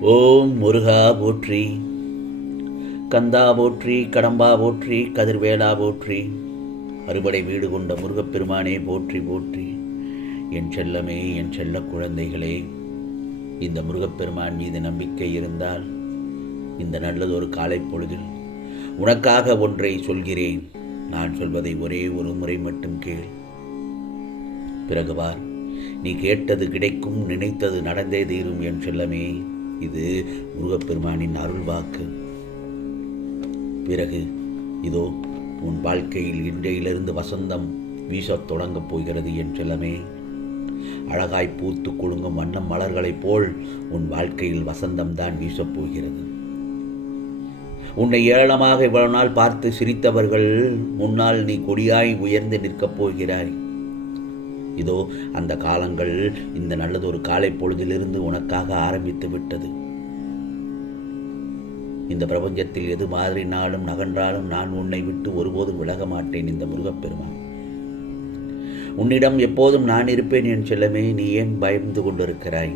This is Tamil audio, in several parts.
ஓம் முருகா போற்றி. கந்தா போற்றி கடம்பா போற்றி கதிர்வேலா போற்றி. அறுபடை வீடு கொண்ட முருகப்பெருமானே போற்றி போற்றி. என் செல்லமே என் செல்ல குழந்தைகளே இந்த முருகப்பெருமான் மீது நம்பிக்கை இருந்தால் இந்த நல்லதொரு காலை பொழுதில் உனக்காக ஒன்றை சொல்கிறேன். நான் சொல்வதை ஒரே ஒரு முறை மட்டும் கேள். பிறகுவார் நீ கேட்டது கிடைக்கும் நினைத்தது நடந்தே தீரும் என் செல்லமே. இது முருகப்பெருமானின் அருள் வாக்கு. பிறகு இதோ உன் வாழ்க்கையில் இன்றையிலிருந்து வசந்தம் வீசத் தொடங்கப் போகிறது என்றெல்லாமே. அழகாய் பூத்து குலுங்கும் வண்ணம் மலர்களைப் போல் உன் வாழ்க்கையில் வசந்தம் தான் வீசப் போகிறது. உன்னை ஏளனமாக இவ்வளவு நாள் பார்த்து சிரித்தவர்கள் முன்னால் நீ கொடியாய் உயர்ந்து நிற்கப் போகிறாய். இதோ அந்த காலங்கள் இந்த நல்லதொரு காலை பொழுதிலிருந்து உனக்காக ஆரம்பித்து விட்டது. இந்த பிரபஞ்சத்தில் எது மாறினாலும் நகன்றாலும் நான் உன்னை விட்டு ஒருபோதும் விலக மாட்டேன் இந்த முருகப்பெருமான். உன்னிடம் எப்போதும் நான் இருப்பேன் என் செல்லமே நீ ஏன் பயந்து கொண்டிருக்கிறாய்?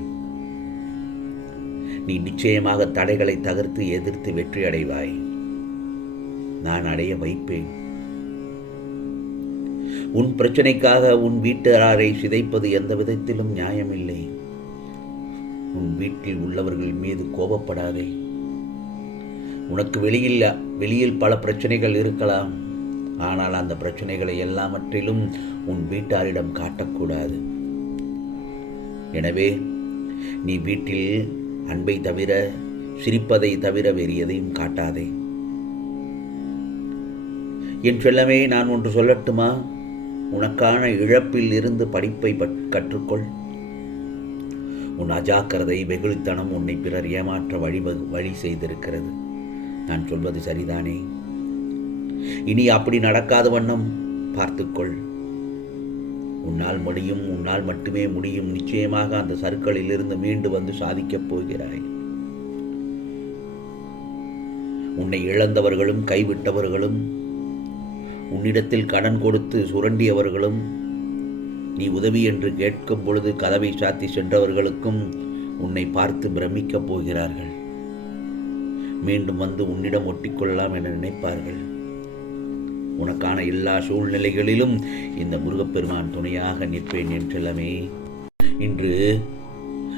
நீ நிச்சயமாக தடைகளை தகர்த்து எதிர்த்து வெற்றி அடைவாய் நான் அடைய வைப்பேன். உன் பிரச்சனைக்காக உன் வீட்டாரை சிதைப்பது எந்த விதத்திலும் நியாயமில்லை. உன் வீட்டில் உள்ளவர்கள் மீது கோபப்படாதே. உனக்கு வெளியில் வெளியில் பல பிரச்சனைகள் இருக்கலாம். ஆனால் அந்த பிரச்சனைகளை எல்லாவற்றிலும் உன் வீட்டாரிடம் காட்டக்கூடாது. எனவே நீ வீட்டில் அன்பை தவிர சிரிப்பதை தவிர வேறு எதையும் காட்டாதே. என் செல்லமே நான் ஒன்று சொல்லட்டுமா? உனக்கான இழப்பில் இருந்து படிப்பை கற்றுக்கொள். உன் அஜாக்கிரதை வெகுளித்தனம் உன்னை பிறர் ஏமாற்ற வழி வழி செய்திருக்கிறது. நான் சொல்வது சரிதானே? இனி அப்படி நடக்காத வண்ணம் பார்த்துக்கொள். உன்னால் முடியும் உன்னால் மட்டுமே முடியும். நிச்சயமாக அந்த சருக்களில் இருந்து மீண்டு வந்து சாதிக்கப் போகிறாய். உன்னை இழந்தவர்களும் கைவிட்டவர்களும் உன்னிடத்தில் கடன் கொடுத்து சுரண்டியவர்களும் நீ உதவி என்று கேட்கும் பொழுது கதவை சாத்தி சென்றவர்களுக்கும் உன்னை பார்த்து பிரமிக்கப் போகிறார்கள். மீண்டும் வந்து உன்னிடம் ஒட்டிக்கொள்ளலாம் என நினைப்பார்கள். உனக்கான எல்லா சூழ்நிலைகளிலும் இந்த முருகப்பெருமான் துணையாக நிற்பேன் என்றெல்லாமே. இன்று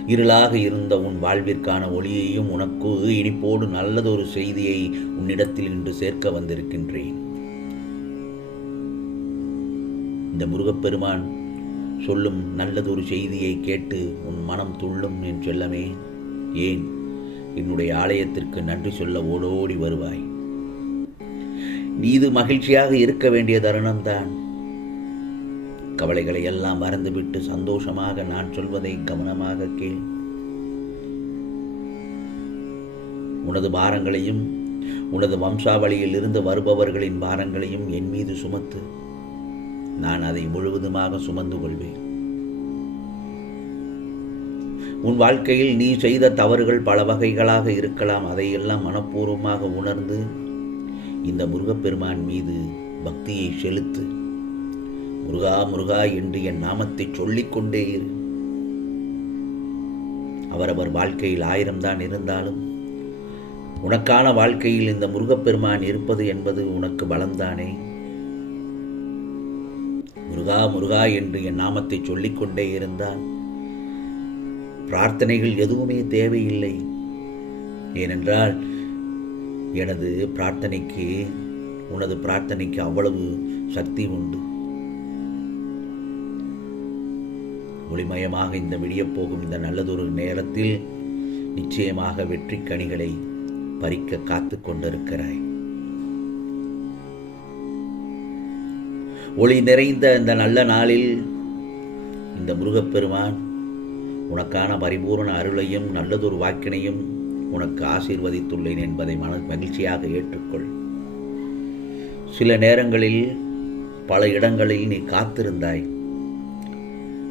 இருளாக இருந்த உன் வாழ்விற்கான ஒளியையும் உனக்கு இனிப்போடு நல்லதொரு செய்தியை உன்னிடத்தில் இன்று சேர்க்க வந்திருக்கின்றேன். இந்த முருகப்பெருமான் சொல்லும் நல்லதொரு செய்தியை கேட்டு உன் மனம் துள்ளும் என் செல்லமே. ஏன்? என்னுடைய ஆலயத்திற்கு நன்றி சொல்ல ஓடோடி வருவாய். நீது மகிழ்ச்சியாக இருக்க வேண்டிய தருணம்தான். கவலைகளை எல்லாம் மறந்துவிட்டு சந்தோஷமாக நான் சொல்வதை கவனமாக கேள். உனது பாரங்களையும் உனது வம்சாவளியில் இருந்து வருபவர்களின் பாரங்களையும் என் மீது சுமத்து. நான் அதை முழுவதுமாக சுமந்து கொள்வேன். உன் வாழ்க்கையில் நீ செய்த தவறுகள் பல வகைகளாக இருக்கலாம். அதையெல்லாம் மனப்பூர்வமாக உணர்ந்து இந்த முருகப்பெருமான் மீது பக்தியை செலுத்து. முருகா முருகா என்று என் நாமத்தை சொல்லிக்கொண்டே இரு. அவரவர் வாழ்க்கையில் ஆயிரம்தான் இருந்தாலும் உனக்கான வாழ்க்கையில் இந்த முருகப்பெருமான் இருப்பது என்பது உனக்கு பலம்தானே? முருகா முருகா என்று என் நாமத்தை சொல்லிக்கொண்டே இருந்தான் பிரார்த்தனைகள் எதுவுமே தேவையில்லை. ஏனென்றால் எனது பிரார்த்தனைக்கு உனது பிரார்த்தனைக்கு அவ்வளவு சக்தி உண்டு. ஒளிமயமாக இந்த விடியப் போகும் இந்த நல்லதொரு நேரத்தில் நிச்சயமாக வெற்றி கனிகளை பறிக்க காத்து கொண்டிருக்கிறாய். ஒளி நிறைந்த இந்த நல்ல நாளில் இந்த முருகப்பெருமான் உனக்கான பரிபூர்ண அருளையும் நல்லதொரு வாக்கினையும் உனக்கு ஆசீர்வதித்துள்ளேன் என்பதை மன மகிழ்ச்சியாக ஏற்றுக்கொள். சில நேரங்களில் பல இடங்களில் நீ காத்திருந்தாய்.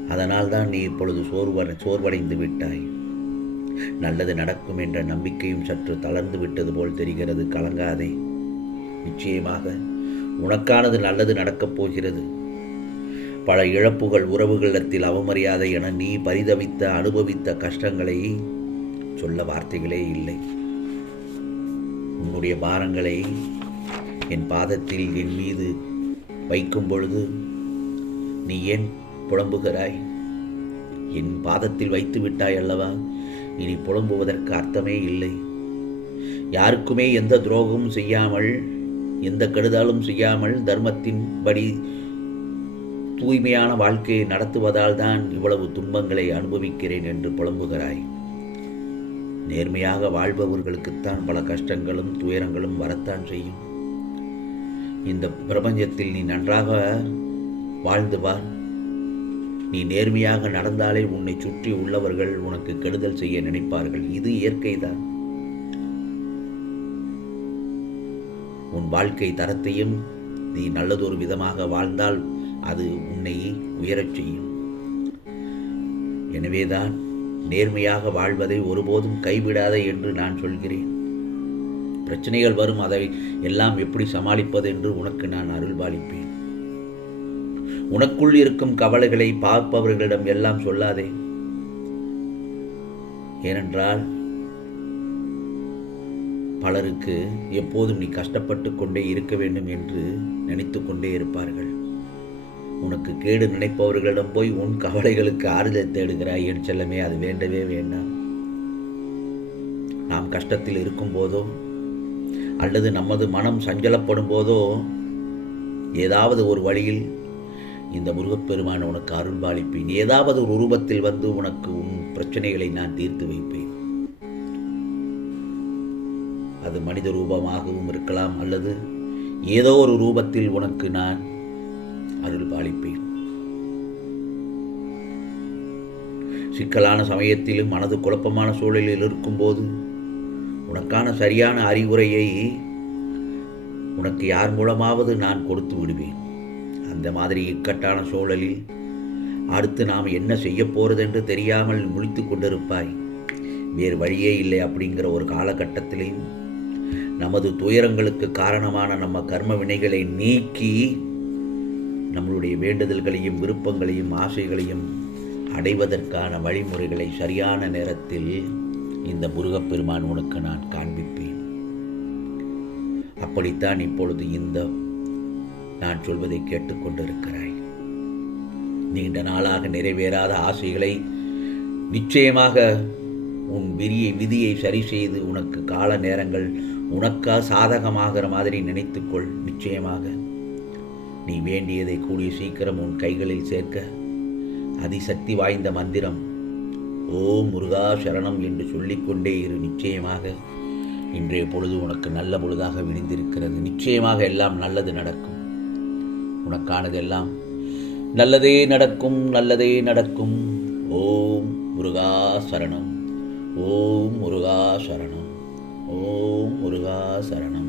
அதனால் தான் நீ இப்பொழுது சோர்வ சோர்வடைந்து விட்டாய். நல்லது நடக்கும் என்ற நம்பிக்கையும் சற்று தளர்ந்து விட்டது போல் தெரிகிறது. கலங்காதே. நிச்சயமாக உனக்கானது நல்லது நடக்கப் போகிறது. பல இழப்புகள் உறவுகளிடத்தில் அவமரியாதை என நீ பரிதவித்த அனுபவித்த கஷ்டங்களை சொல்ல வார்த்தைகளே இல்லை. உன்னுடைய பாரங்களை என் பாதத்தில் என் மீது வைக்கும் பொழுது நீ ஏன் புலம்புகிறாய்? என் பாதத்தில் வைத்து விட்டாய் அல்லவா? இனி புலம்புவதற்கு அர்த்தமே இல்லை. யாருக்குமே எந்த துரோகமும் செய்யாமல் எந்த கெடுதலும் செய்யாமல் தர்மத்தின்படி தூய்மையான வாழ்க்கையை நடத்துவதால் தான் இவ்வளவு துன்பங்களை அனுபவிக்கிறேன் என்று புலம்புகிறாய். நேர்மையாக வாழ்பவர்களுக்குத்தான் பல கஷ்டங்களும் துயரங்களும் வரத்தான் செய்யும். இந்த பிரபஞ்சத்தில் நீ நன்றாக வாழ்ந்து வா. நீ நேர்மையாக நடந்தாலே உன்னை சுற்றி உள்ளவர்கள் உனக்கு கெடுதல் செய்ய நினைப்பார்கள். இது இயற்கைதான். உன் வாழ்க்கை தரத்தையும் நீ நல்லதொரு விதமாக வாழ்ந்தால் அது உன்னை உயரச் செய்யும். எனவேதான் நேர்மையாக வாழ்வதை ஒருபோதும் கைவிடாதே என்று நான் சொல்கிறேன். பிரச்சனைகள் வரும் அதை எல்லாம் எப்படி சமாளிப்பது என்று உனக்கு நான் அருள்பாலிப்பேன். உனக்குள் இருக்கும் கவலைகளை பார்ப்பவர்களிடம் எல்லாம் சொல்லாதே. ஏனென்றால் பலருக்கு எப்போதும் நீ கஷ்டப்பட்டு கொண்டே இருக்க வேண்டும் என்று நினைத்து கொண்டே இருப்பார்கள். உனக்கு கேடு நினைப்பவர்களிடம் போய் உன் கவலைகளுக்கு ஆறுதல் தேடுகிறாய் என் செல்லமே அது வேண்டவே வேண்டாம். நாம் கஷ்டத்தில் இருக்கும் போதோ அல்லது நமது மனம் சஞ்சலப்படும் போதோ ஏதாவது ஒரு வழியில் இந்த முருகப்பெருமான் உனக்கு அருள்பாலிப்பேன். ஏதாவது ஒரு ரூபத்தில் வந்து உனக்கு உன் பிரச்சனைகளை நான் தீர்த்து வைப்பேன். அது மனித ரூபமாகவும் இருக்கலாம் அல்லது ஏதோ ஒரு ரூபத்தில் உனக்கு நான் அருள் பாலிப்பேன். சிக்கலான சமயத்திலும் மனது குழப்பமான சூழலில் இருக்கும்போது உனக்கான சரியான அறிவுரையை உனக்கு யார் மூலமாவது நான் கொடுத்து விடுவேன். அந்த மாதிரி இக்கட்டான சூழலில் அடுத்து நாம் என்ன செய்ய போகிறதென்று தெரியாமல் முழித்து கொண்டிருப்பாய். வேறு வழியே இல்லை அப்படிங்கிற ஒரு காலகட்டத்திலையும் நமது துயரங்களுக்கு காரணமான நம்ம கர்ம வினைகளை நீக்கி நம்மளுடைய வேண்டுதல்களையும் விருப்பங்களையும் ஆசைகளையும் அடைவதற்கான வழிமுறைகளை சரியான நேரத்தில் இந்த முருகப்பெருமான் உனக்கு நான் காண்பிப்பேன். அப்படித்தான் இப்பொழுது இந்த நான் சொல்வதை கேட்டுக்கொண்டிருக்கிறாய். நீண்ட நாளாக நிறைவேறாத ஆசைகளை நிச்சயமாக உன் விரியை விதியை சரி செய்து உனக்கு கால நேரங்கள் உனக்கா சாதகமாகிற மாதிரி நினைத்துக்கொள் நிச்சயமாக. நீ வேண்டியதை கூடிய சீக்கிரம் உன் கைகளில் சேர்க்க. அதிசக்தி வாய்ந்த மந்திரம். ஓ முருகா சரணம் என்று சொல்லிக்கொண்டே இரு நிச்சயமாக. இன்றைய பொழுது உனக்கு நல்ல பொழுதாக விரிந்திருக்கிறது நிச்சயமாக எல்லாம் நல்லது நடக்கும். உனக்கானதெல்லாம் நல்லதே நடக்கும் நல்லதே நடக்கும். ஓம் முருகா சரணம். ஓம் முருகா சரணம். ஓம் முருகா சரணம்.